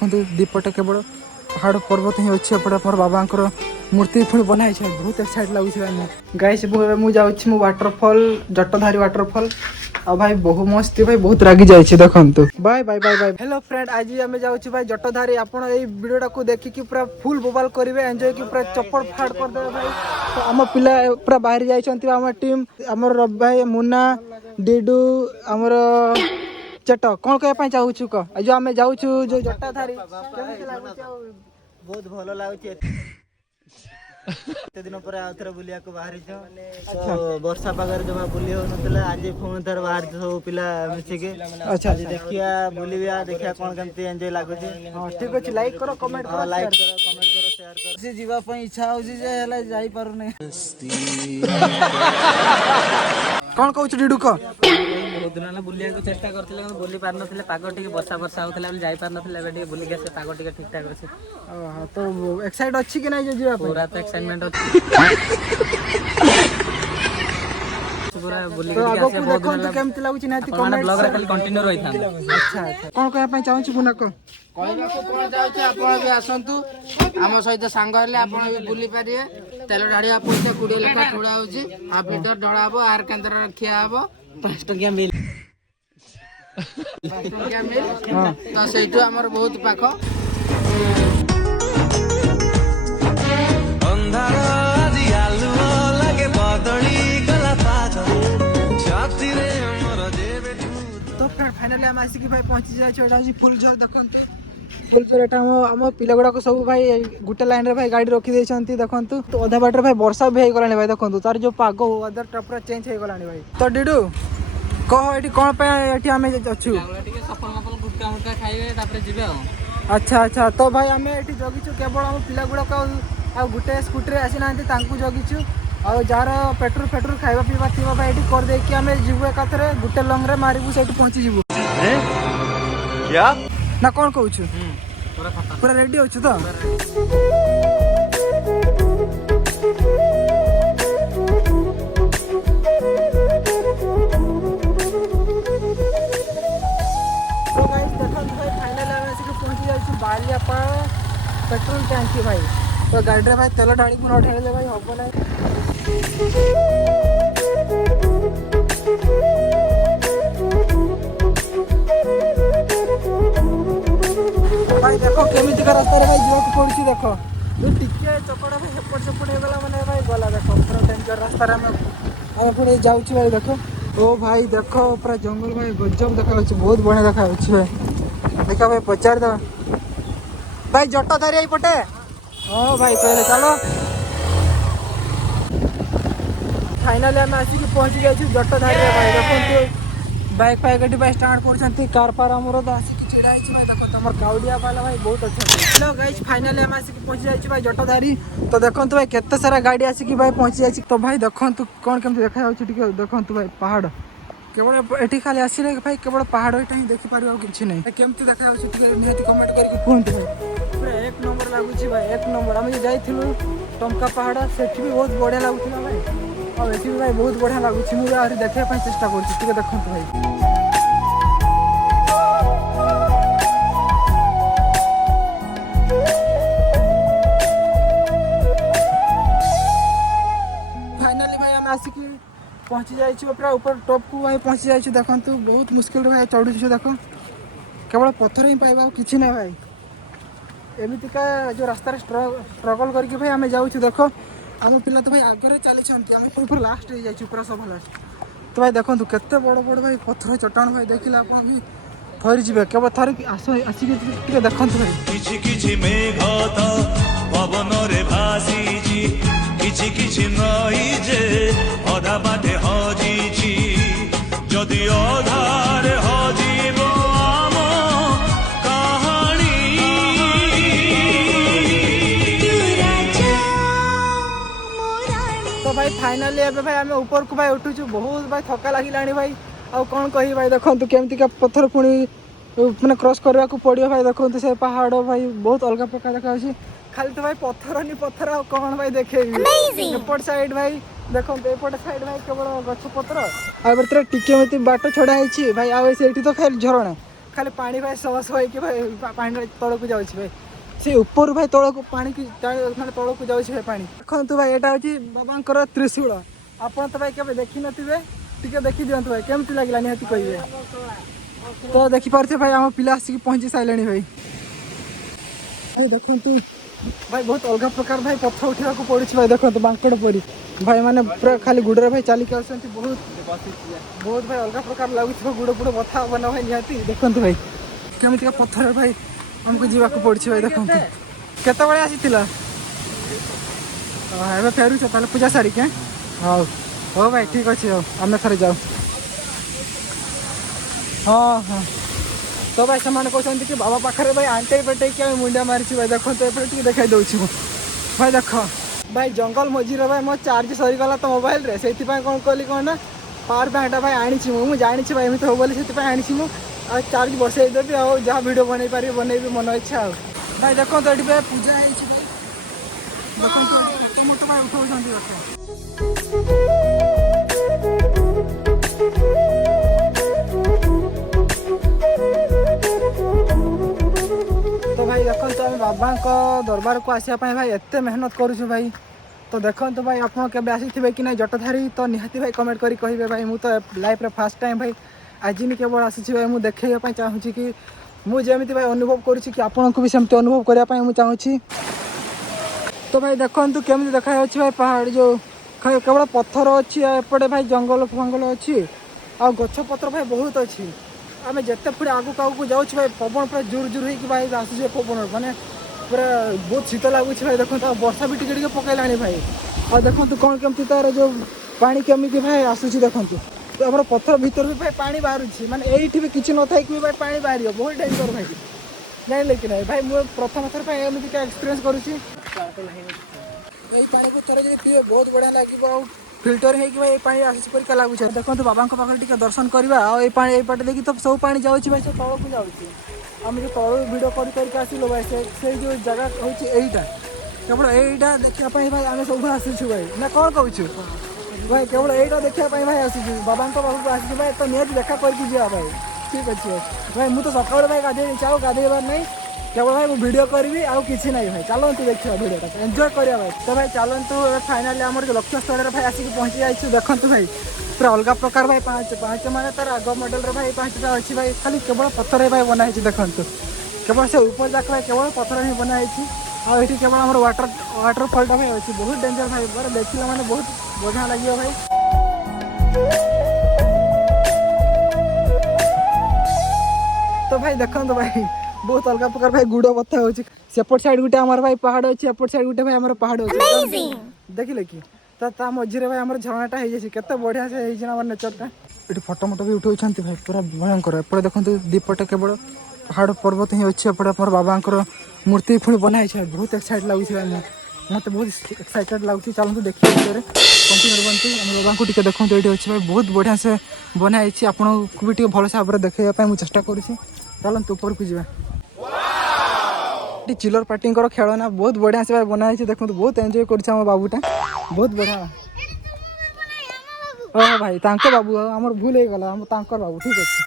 देखो दीपटे केवल पहाड़ पर्वत ही अच्छे एपटे मोर बाबा मूर्ति पुणी बनाई बहुत एक्साइट लगे गाइस मुझे जाऊँ वाटरफॉल जटधारी वाटरफॉल आ भाई बहुत मस्त भाई बहुत रागी जाइए देखो bye bye bye bye hello friend आज आम जाऊँ भाई जटधारी आपड़ ये वीडियोटा को देखिकी पूरा फुल बोबाल करेंगे एंजॉय की पूरा चप्पड़ फाड़ करदे भाई तो आम पिला पूरा बाहर जाइए आम टीम आमर रवि भाई मुन्ना डिडू आमर चट कौन कहना चाहूँ कह जो आम जाऊँ जो जटाधारी बहुत भल लगुच एत दिन पर आउ थे बुलिया को बाहरी वर्षा पागर जमा बुली हो ना आज पुणी थर बाहर सब पिला मिसिके अच्छा देखिया बुलिया देखिया कौन केमती एंजॉय लगुच ठीक अच्छे लाइक करो कमेंट करो लाइक करो कमेंट करो शेयर करो से जीवा पई इच्छा होची जे हला जाई पारुने कौन कहू डिडू कह बहुत दिन ना बुलिया को चेष्टा करथिले बुली पार नथिले पाग टिके वर्षा वर्षा होथिला जाई पार नथिले एबे टिके बुली के से पाग टिके ठीक ठाक अछि तो एक्साइट अच्छी कि नहीं जीवा पूरा तो एक्साइटमेंट अछि पूरा बुली तो के आगो आसे को बहुत देखो दिन तो केमती लागुची नाती कमेंट कमेंट ब्लॉग रे खाली कंटिन्यू रही था अच्छा अच्छा कौन कहया पई चाहू पुना को कहना को कौन जाउछे आपण भी आसंतु आम सहित सांग हेले आपण भी बुली पारिए तेल ढाड़िया पैसा 20 लाख ठुड़ा होची हाफ लिटर ढळाबो आर केंद्र रखिया हबो 5 टकिया मिल 5 टकिया मिल तो सेठु हमर बहुत पाख अंधार आजी आलुओ लागे बदली गला पाद छाती रे हमर जेबे तो फ्रेंड फाइनली हम आसी कि भाई पहुंची जाय छी एटा फुल झर देखंतु फुल झर एटा हम पिला गुडा को सब भाई गुटे लाइन रे भाई गाड़ी रखी देछंती देखंतु तो आधा बाट रे भाई वर्षा भी हे गलानी भाई देखंतु तार जो पाग अदर टपरा चेंज हे गलानी भाई तो डिडू कह एटी कोन पे एटी हमें अछु टिके सफल मफल गुटका मुटका खाइबे तापर जिबे अच्छा अच्छा तो भाई हमें एटी जगिछु केवल हम पिला गुडा को आ गुटे स्कूटी रे आसी नांती तांकू जगिछु और जार पेट्रोल खाइबा पीवा थी भाई एटी कर दे कि हमें जीवु एकाथरे गुटे लंग रे मारिबु सेठी पहुंची जीवु क्या ना कौन कहू पूरा खत्म पूरा रेडी अच्छु तो पेट्रोल टैंकी भाई तो गाड़ी रे भाई तेल ढाड़ी को उठेले भाई हबो ना भाई देखो केमिति का रास्ता रे भाई जीवा को पड़छि देखो जो टिके चपड़ा भाई सेपट सेपट हे गला माने भाई गला देखो पूरा डेंजर रास्ता रे हम पुणे जाउछि भाई देखो ओ भाई देखो पूरा जंगल भाई गजब देखा होछि बहुत बढ़िया देखा होछि भाई देखा भाई पचार दो भाई जटाधारी आई पटे हाँ भाई पहले चलो फाइनली आम आसिक पहुँच गए जटाधारी भाई देखो बाइक फाइक भाई स्टार्ट कर कार पार आमर आसिक छिड़ा भाई देखो तुम काउडिया वाला भाई बहुत अच्छा हेलो गाइस फाइनली आम आसिक पहुँच जाइए भाई जटाधारी तो देखो भाई केते सारा गाड़ी आसिक भाई पहुँची जाइए तो भाई देखो कौन केमती देखा देखो भाई पहाड़ केवल एटी खाली आसिले भाई केवल पहाड़ ही देखिपार कि नहीं केमती देखा निहती कमेंट करके कहते भाई पूरा एक नंबर लगुच भाई एक नंबर आम जाइलु टंका पहाड़ सेठी भी बहुत बढ़िया लगुला भाई और ये भी भाई बहुत बढ़िया लगुच मुझे आहरी देखापी चेष्टा कर देखो भाई फाइनली भाई आम आसिक पहुँची जाइए पूरा ऊपर टॉप को भाई पहुँची जाइए देखो बहुत मुश्किल भाई चढ़ु देख केवल पत्थर ही पाइबा कि ना भाई एमतीका जो रास्ता स्ट्रगल करके भाई आम जाऊँ देख आम पिला तो भाई आगे चली पूरा लास्ट हो जाए पूरा सब लास्ट तो भाई देखो केते बड़ बड़ भाई पत्थर चट्टान भाई देखिले आप भी थरी जी केवल थर आसिक देखो भाई किछि किछि मेघ तो पवन रे भासीची किछि किछि नई जे अधा बाटे हजीची जदि अधारे हजीबो आम कहानी तो भाई फाइनली एबे भाई आम ऊपर को भाई उठुचु बहुत भाई थका लगिलानी भाई आ कौन कही भाई देखो केमती का पत्थर पुणी मैंने क्रॉस करने को पड़ो भाई देखो से पहाड़ भाई बहुत अलग प्रकार देखा खाली तो भाई पत्थर नहीं पत्थर आ कौन भाई देखे एपट साइड भाई देखो एपट साइड भाई केवल गछ पत्र आते टिके मत बाट छड़ा है भाई आठ तो खाली झरणा खाली पानी भाई सस होइके भाई पानी तलक जाऊँ भाई से ऊपर भाई तलक पानी माने तलक जाऊँ भाई पानी देखो भाई यहाँ हूँ बाबा त्रिशूल आप तो भाई केवे देखी नथिबे टिके देखी दियंतु भाई केमती लागला निहाती कहिबे तो देखि पारथे भाई हम पिला आसिक पहुंची साइलेनी भाई भाई देखंतु भाई बहुत अलग प्रकार भाई पत्थर उठा को पड़ी भाई देखंतु बांकड़ परी भाई माने पूरा खाली गुडरे भाई चाली के आसंती बहुत भाई अलग प्रकार लागुछ गुड़ गुड़ बथा बना भाई निहाती देखंतु भाई केमती का पत्थर भाई हमको जीवा को पड़ी भाई देखंतु केते बळे आसीतिला एबे फेरू छ ताले पूजा साड़ी के हां हो भाई ठीक अच्छे हो आम थे जाओ हाँ हाँ तो भाई से कहते कि बाबा पाखे भाई आंटे पेटे कि मुंडिया मारी भाई देखो तो ये देखा दूसरी भाई देख भाई जंगल मझीरे भाई मो चार्ज सरीगला तो मोबाइल रे से कौन कली कौन ना पावर बैंकटा भाई आनी मुझे जानी भाई एमती हो बोली से आनी मुझे चार्ज बसईदेवी आ जहाँ वीडियो बनई पारि बनईबी मन इच्छा भाई देखो तो ये पूजा है देखो मोटो भाई उठाऊँ तो भाई देखो तो आम बाबा दरबार को आसापी भाई एत मेहनत करुछु भाई तो देखो तो भाई आप आसी कि ना जटधारी तो निहाती भाई कमेंट करी कहे भाई मुझे लाइफ रे फर्स्ट टाइम भाई आज नहीं केवल आसी भाई मुझे देखा चाहूँगी कि मुझे भाई अनुभव करुँची कि आपन को भी सेमती अनुभव करने मुझे चाहूँगी तो भाई देखो केमी देखा भाई पहाड़ जो केवल पत्थर अच्छी एपटे भाई जंगल फंगल अच्छी आ गछ पत्र भाई बहुत अच्छी आम जिते पुणी आगू आगू जाऊँ भाई पवन पूरा जोर जोर हो भाई आसूस पवन माने पूरा बहुत शीत लगुच भाई देखो वर्षा भी टिके पकईला भाई और देखो कौन केमती तार जो पानी केमी भाई आसूसी देखो तो आम पत्थर भीतर भी भाई पानी बाहर माने ये भी किसी न था कि भाई पानी बाहर बहुत डेंजर भाई जानले कि ना भाई मुझे प्रथम थर एमती एक्सपीरियंस करुँची पानी को थोड़े जो पीए बहुत बढ़िया लगे फिल्टर है कि भाई पानी आसी परिका लगुच देखो बाबा पाखे दर्शन करवा आईपटे देखिए तो सब पानी जाऊँ भाई से तौक जाऊँगी आम जो तौर भिड करके आसलु भाई से जो जगह हूँ यहीटा केवल यहीटा देखापी भाई आम सब आसुचु भाई ना कौन कहूँ भाई केवल यहीटा देखापी भाई आसुचु बाबा पाखक आसी भाई तो निहत देखा करके जा भाई ठीक अच्छे भाई मुझे तो सकाल भाई गाधे चाहो गाधेबार नहीं केवल भाई मुझे वीडियो करी आउ किसी ना भाई चलतु देखा वीडियो एंजॉय करिया भाई तो भाई चलतु फाइनाली आम जो लक्ष्य स्थल भाई आसिक पहुँची जाइए देखते भाई पूरा अलग प्रकार भाई पाँच माने तार आग मॉडल भाई 5टा अच्छी भाई खाली केवल पत्थर भाई बनाई देखु केवल से ऊपर जाक भाई केवल पत्थर ही बनाई आठी केवल आम वाटरफॉल भाई अच्छी बहुत डेंजर भाई बड़ा देखला मैंने बहुत बढ़िया लगे भाई तो भाई देखो भाई बहुत अलग प्रकार भाई गुड़ बता हो सेपट साइड गोटे आम भाई पहाड़ अच्छी एपट साइड गोटे भाई आम पहाड़ अच्छे देखिले कि तो मझे भाई आम झरनाटा होते बढ़िया से आम नेचरटा ये फोटो मोटो भी उठाऊँ भाई पूरा भयंकर एपटे देखो दीपटे केवल पहाड़ पर्वत ही अच्छे एपटे आम बाबा मूर्ति पुणी बनाई बहुत एक्साइट लगुच भाई मत बहुत एक्साइटेड लगुच चलते देखिए कंटिन्यू करते आम बाबा को देखो ये अच्छे भाई बहुत बढ़िया से बनाई आपको भी भल भाव में देखा मुझे चेष्टा करुँच चलते ऊपर को जावा चिलर पार्टी खेलना बहुत बढ़िया से भाई बनाई देखो बहुत एंजॉय कर बाबूटा बहुत बढ़िया हाँ भाई तांको बाबू आमर भूल हो गला तांकर बाबू ठीक अच्छे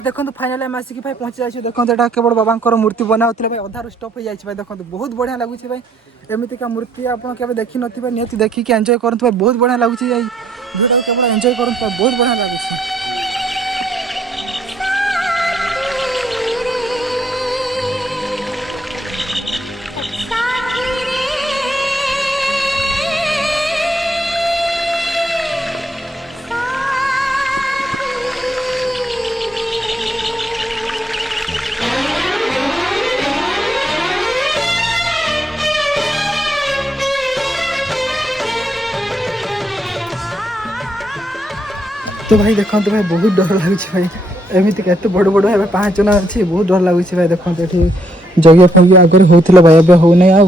देखो फाइनल आम आसिक भाई पहुँची जाइए देखो यहाँ केवल बाबा मूर्ति बनाऊे भाई अधार स्टप हो जाए भाई देखो बहुत बढ़िया लगुच भाई एमतीका मूर्ति आपड़ के देखी नथिबे निहत देखिए एंजॉय करते भाई बहुत बढ़िया लगुच वीडियो केवल एंजॉय करते बहुत बढ़िया लगुच तो भाई देखो भाई बहुत डर लगुच भाई एमती के बड़ बड़ भाई 5 जना अच्छे बहुत डर लगुच भाई देखो ये जगह फगे आगे होता भाई अब हो ना आ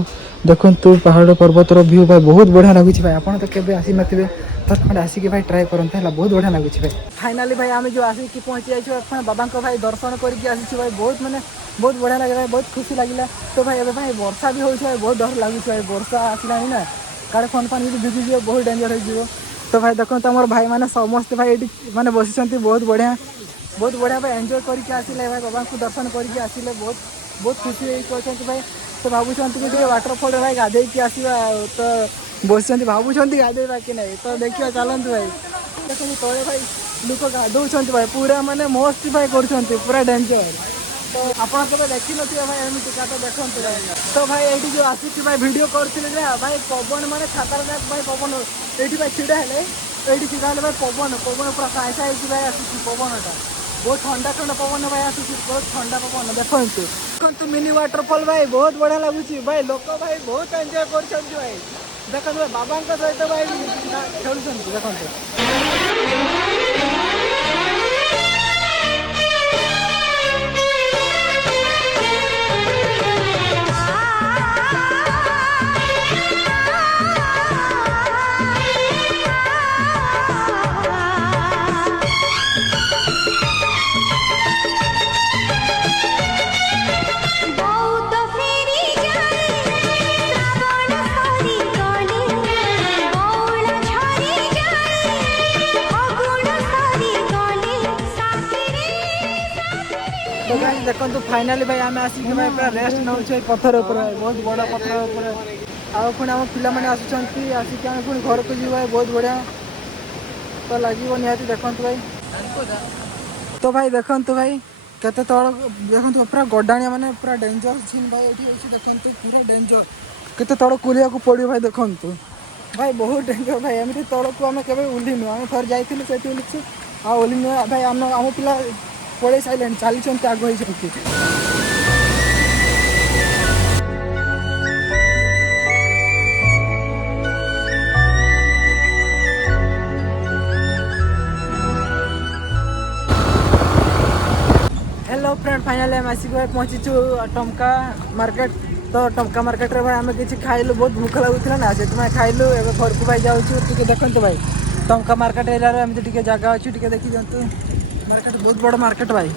देखो पहाड़ पर्वतर व्यू भाई बहुत बढ़िया लगुच भाई आपड़ तो केवे आसी नथिबे तो खंडे आसिक भाई ट्राए करते है बहुत बढ़िया लगुच भाई फाइनाली भाई आम जो आसिक पहुँची जाइए बाबा भाई दर्शन करके आसी भाई बहुत मैंने बहुत बढ़िया लगे भाई बहुत खुशी लगे तो भाई भाई वर्षा भी हो भाई बहुत डर लगुच भाई वर्षा आसला ना काड़े फन फान भी भिजी बहुत डेंजर हो तो भाई देखो आम भाई मैंने समस्त भाई ये मैंने बसी बहुत बढ़िया भाई एंजॉय करके आसिले भाई बाबा को दर्शन करके आसिले बहुत खुशी होती भाई तो भावुं कि वाटरफॉल भाई गाधे आसवा तो बस भावुं गाधेबा कि नहीं तो देखिए चलते भाई देखो तले भाई लोक गाधौं भाई पूरा माने मस्त भाई कर पूरा डेंजर तो आप देखी नी भाई एमती तो देखते भाई तो भाई ये जो आसिक भाई वीडियो करते भाई पवन मैंने खतरनाक भाई पवन ये भाई छिड़ा है ये सीधा भाई पवन पूरा साइसा भाई आसूँ पवनटा बहुत ठंडा पवन भाई आसूँ बहुत ठंडा पवन देखते मिनी वाटरफॉल भाई बहुत बढ़िया लगुच भाई लोक भाई बहुत एंजॉय कर भाई देखते भाई बाबा सहित भाई खेलुं देखते तो गाइस देखो फाइनाली भाई आम आसिक भाई पूरा रेस्ट नौ पत्थर उपर बहुत बड़ा पत्थर उपर आउ पुणी आम पिला मैंने आसिक आम पुणी घर को जी भाई बहुत बढ़िया तो लगे निहाती देखते भाई तो भाई देखते भाई केते तल देखो पूरा गडाणिया मैंने पूरा डेंजर सीन भाई ये देखते पूरा डेंजर केते तल कूलिया को पड़ो भाई देखते भाई बहुत डेंजर भाई एमती तल को आम के ओह्लू आम थोड़े जाइलु से ओह्लू आ ओह्लू भाई आम पिला पड़े सारे चली आग होती हेलो फ्रेंड फाइनाली आम आसिक भाई पहुँचीचु टमका मार्केट तो टमका मार्केट रे भाई आम किसी खाइलु बहुत भूख लगुला ना से खाइलु एवं घर को भाई जाऊँ देखते भाई टमका मार्केट एरिया एमती जगह अच्छी देखी दिखाँ मार्केट बहुत बड़ा मार्केट भाई